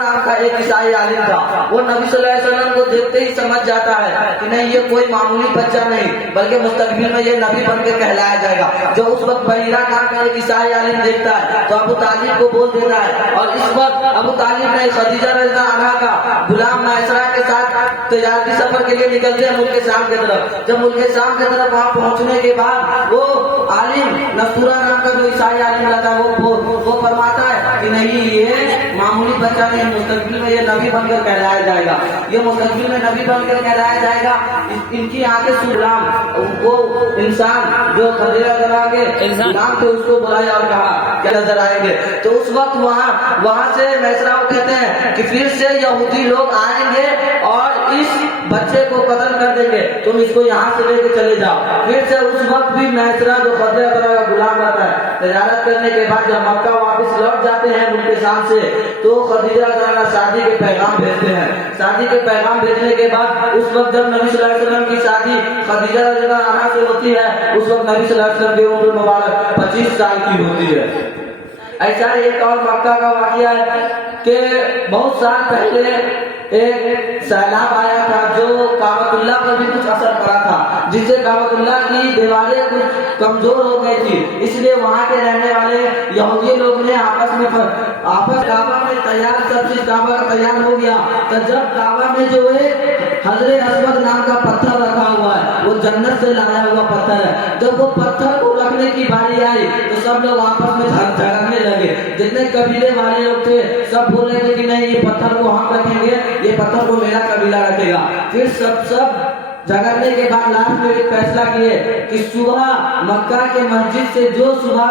نام کا ایک عیسائی عالم تھا، وہ نبی صلی اللہ علیہ وسلم کو دیکھتے ہی سمجھ جاتا ہے کہ نہیں یہ کوئی معمولی بچہ نہیں بلکہ مستقبل میں یہ نبی بن کے کہلایا جائے گا۔ جو اس وقت بحیرہ نام کا ایک عیسائی عالم دیکھتا ہے تو ابو طالب کو بول دیتا ہے، اور اس وقت ابو طالب نے خدیجہ رضی اللہ عنہا کا غلام میسرہ کے ساتھ تجارتی سفر کے لیے نکلتے ہیں ملک شام کی طرف۔ جب ملک شام کی طرف وہاں پہنچنے کے بعد وہ عالم نصورہ نام کا جو عیسائی عالم رہتا ہے وہ فرماتا ہے کہ نہیں یہ معمولی بچہ نہیں، مستقبل میں یہ نبی بن کر کہلایا جائے گا، یہ مستقبل میں نبی بن کر کہلایا جائے گا۔ ان کی آنکھیں سے غلام وہ انسان جو خدیجہ رضی کے غلام تھے اس کو بلایا اور کہا کیا نظر آئیں گے؟ تو اس وقت وہاں سے میسرہ کہتے ہیں کہ پھر سے یہودی لوگ آئیں گے اور اس بچے کو قتل کر دیں گے، تم اس کو یہاں سے لے کے چلے جاؤ۔ پھر سے اس وقت بھی میسرہ جو خدیجہ رضی کا غلام رہتا ہے، تجارت کرنے کے بعد جب مکہ واپس لوٹ جاتے ہیں ملک شام سے تو خدیجہ شادی کے پیغام بھیجتے ہیں۔ شادی کے پیغام بھیجنے کے بعد اس وقت جب نبی صلی اللہ علیہ وسلم کی شادی خدیجہ رضی اللہ عنہا سے ہوتی ہے اس وقت نبی صلی اللہ علیہ وسلم کی عمر مبارک 25 سال کی ہوتی ہے۔ ایسا ایک اور مکہ کا واقعہ ہے کہ بہت سال پہلے ایک سیلاب آیا تھا جو کعبۃ اللہ پر بھی کچھ اثر پڑا تھا، جس سے کعبۃ اللہ کی دیواریں کچھ کمزور ہو گئی تھی، اس لیے وہاں کے رہنے والے یہودی لوگ نے کعبہ میں تیار سب چیز کعبہ تیار ہو گیا۔ تو جب کعبہ میں جو ہے حجر اسود نام کا پتھر رکھا ہوا ہے، وہ جنت سے لایا ہوا پتھر ہے، جب وہ پتھر کو رکھنے کی باری آئی تو سب لوگ آپس میں جھگڑنے لگے۔ جتنے قبیلے والے لوگ تھے سب بول رہے تھے کہ نہیں یہ پتھر کو ہم رکھیں گے، یہ پتھر کو میرا قبیلہ رکھے گا۔ پھر سب جھگڑنے کے بعد لاسٹ میں ایک فیصلہ کیے کہ صبح مکہ کے مسجد سے جو صبح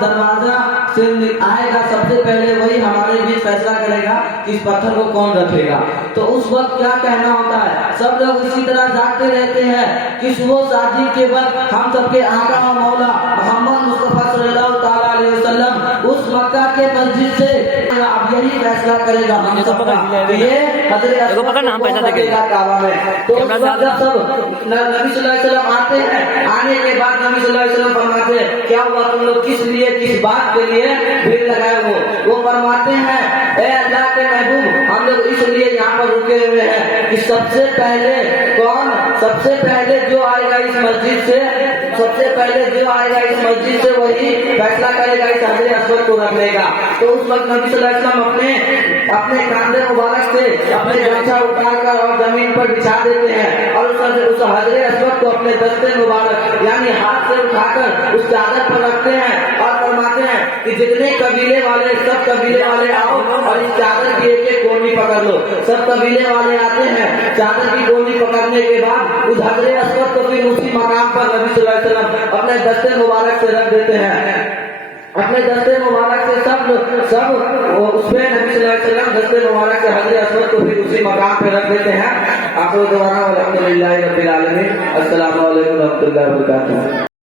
دروازہ سے آئے گا سب سے پہلے وہی ہمارے بیچ فیصلہ کرے گا کہ اس پتھر کو کون رکھے گا۔ تو اس وقت کیا کہنا ہوتا ہے، سب لوگ اسی طرح جاگتے رہتے ہیں کہ صبح شادی کے وقت ہم سب کے آقا و مولا محمد مصطفیٰ صلی اللہ تعالیٰ علیہ وسلم اس مکہ کے مسجد سے اب یہی فیصلہ کرے گا ہم سب کا کہ یہ حضرت کعبہ میں۔ تو اس وقت جب سب نبی صلی اللہ علیہ وسلم آتے ہیں، آنے کے بعد نبی صلی اللہ علیہ وسلم فرماتے ہیں کیا ہوا تم لوگ کس لیے کس بات کے لیے بھیڑ لگائے ہو؟ وہ فرماتے ہیں اے اللہ کے محبوب ہم لوگ اس لیے یہاں پر رکے ہوئے ہیں کہ سب سے پہلے جو آئے گا اس مسجد سے وہی فیصلہ کرے گا اس حجر اسود کو رکھنے کا۔ تو اس وقت نبی صلی اللہ علیہ وسلم اپنے کاندھے مبارک سے اپنے گمچھا اٹھا کر اور زمین پر بچھا دیتے ہیں اور اس حجر اسود کو اپنے دستے مبارک یعنی ہاتھ سے اٹھا کر اس چادر پر رکھتے ہیں اور فرماتے ہیں کہ جتنے قبیلے والے سب قبیلے والے آؤ اور اس چادر کی ایک ایک کونی پکڑ لو۔ سب قبیلے والے آتے ہیں، چادر کی کونی پکڑنے کے بعد اس حجر اسود کو پھر اسی مقام پر نبی صلی اللہ علیہ وسلم اپنے دستے مبارک سے رکھ دیتے ہیں۔ اپنے دستے مبارک سے سب اس میں نبی صلی اللہ علیہ وسلم دستے مبارک سے حجر اسود کو پھر اسی مقام پہ رکھ دیتے ہیں۔ آخر دعوانا والحمدللہ رب العالمین۔ السلام علیکم و رحمۃ اللہ وبرکاتہ۔